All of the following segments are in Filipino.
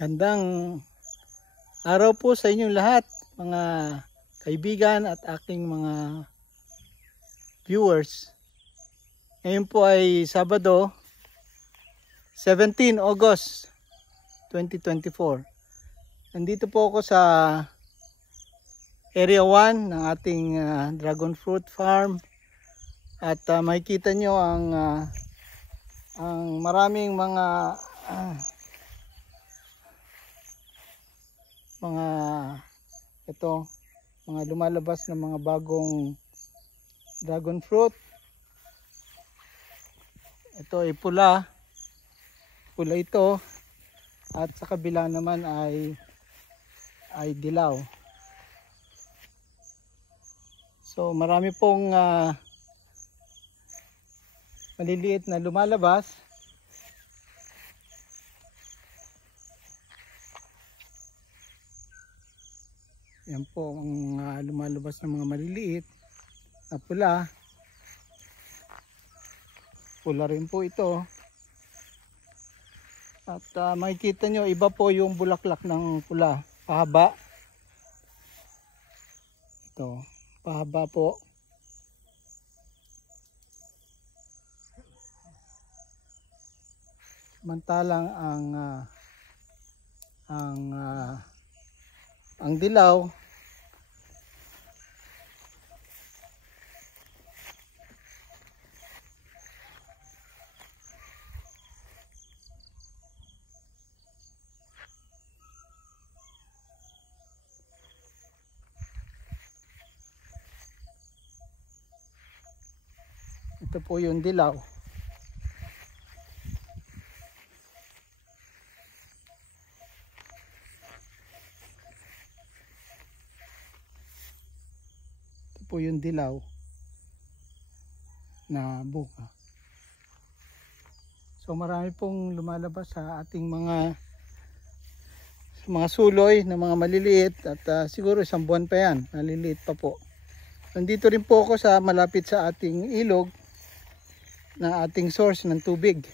Gandang araw po sa inyong lahat, mga kaibigan at aking mga viewers. Ngayon po ay Sabado, 17 August 2024. Nandito po ako sa Area 1 ng ating dragon fruit farm. At makikita nyo ang maraming mga lumalabas na mga bagong dragon fruit. Ito ay pula ito, at sa kabila naman ay dilaw. So marami pong maliliit na lumalabas. Yan po ang lumalabas ng mga maliliit na pula. Pula rin po ito. At makikita nyo, iba po yung bulaklak ng pula. Pahaba. Ito, pahaba po. Samantalang ang dilaw ito po yung dilaw. Po yung dilaw na bunga. So marami pong lumalabas sa ating mga suloy na mga maliliit, at siguro isang buwan pa yan, maliliit pa po. Nandito rin po ako sa malapit sa ating ilog na ating source ng tubig,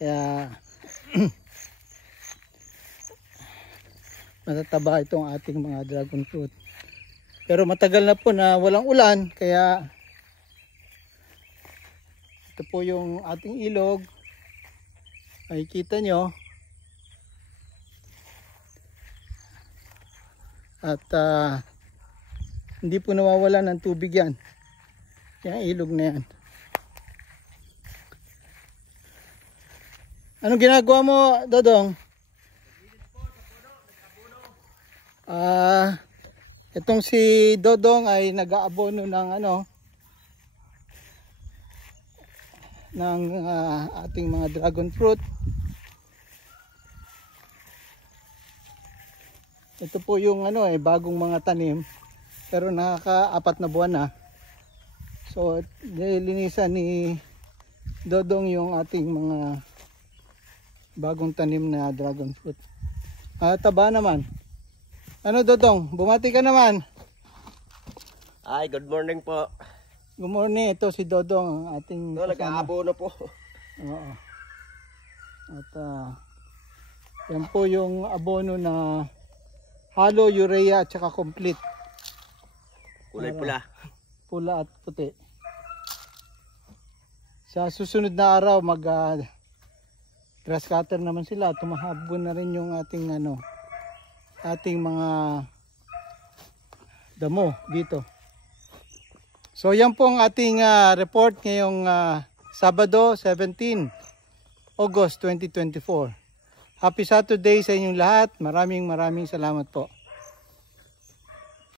kaya matataba itong ating mga dragon fruit. Pero matagal na po na walang ulan, kaya ito po yung ating ilog. Makikita nyo. At hindi po nawawala ng tubig yan. Yung ilog na yan. Anong ginagawa mo, Dodong? Itong si Dodong ay nag-aabono ng ating mga dragon fruit. Ito po yung bagong mga tanim, pero nakaka-4 na buwan na. So nilinisan ni Dodong yung ating mga bagong tanim na dragon fruit. Taba naman. Ano, Dodong? Bumati ka naman. Ay, good morning po. Good morning. Ito si Dodong, ang ating nag-aabono po. Oo. At yan po yung abono na halo, urea at saka complete. Kulay pula. Pula at puti. Sa susunod na araw grass cutter naman sila. Tumahabon na rin yung ating ating mga damo dito. So yan po ang ating report ngayong Sabado 17 August 2024. Happy Saturday sa inyong lahat. Maraming salamat po.